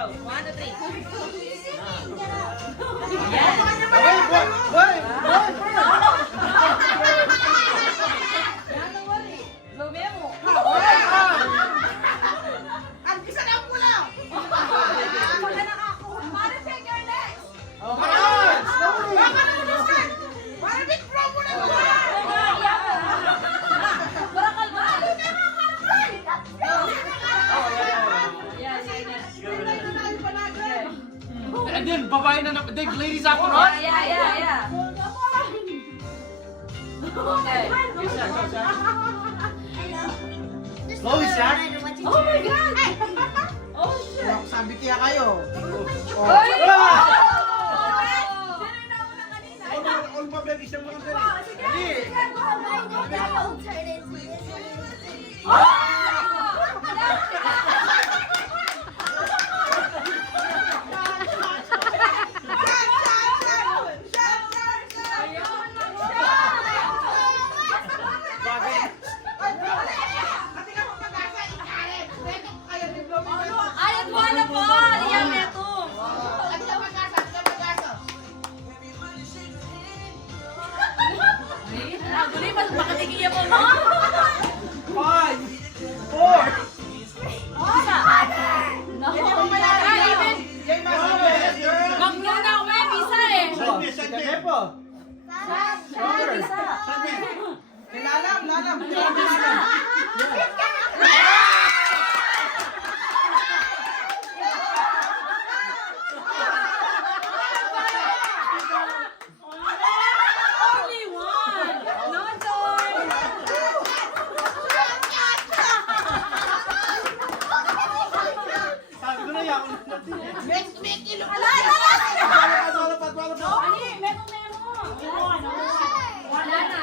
go. 1, 2, 3. Boy! Lumemo. Ang isa na pula! Para check your legs! Oh, hands! Baka na luluskan! Para big pro mo na mo! Para kalma. And then, babae na then ladies after us? Yeah. Okay. Slowly, Shaq. Oh my God! Oh shit! Sabi kaya kayo. Oy! All mabilis ang mga dali. Ayat mo na po! Liam neto! Aguli, mas makatigiya mo, no? 5, 4. Isa! Naku! Even! Magmuna ako may visa eh! Tepo. Visa! Lalam. Only one! No choice! Sabi ko na yan. Make ilo. Ani, memo! Wala na. Wala na.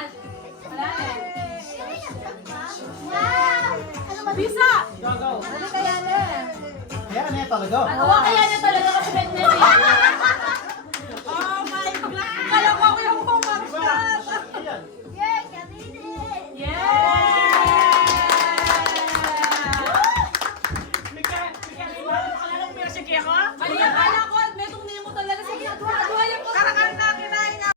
Visa! Go. Ano kaya na? Ayan, talaga. Ano kaya na talaga?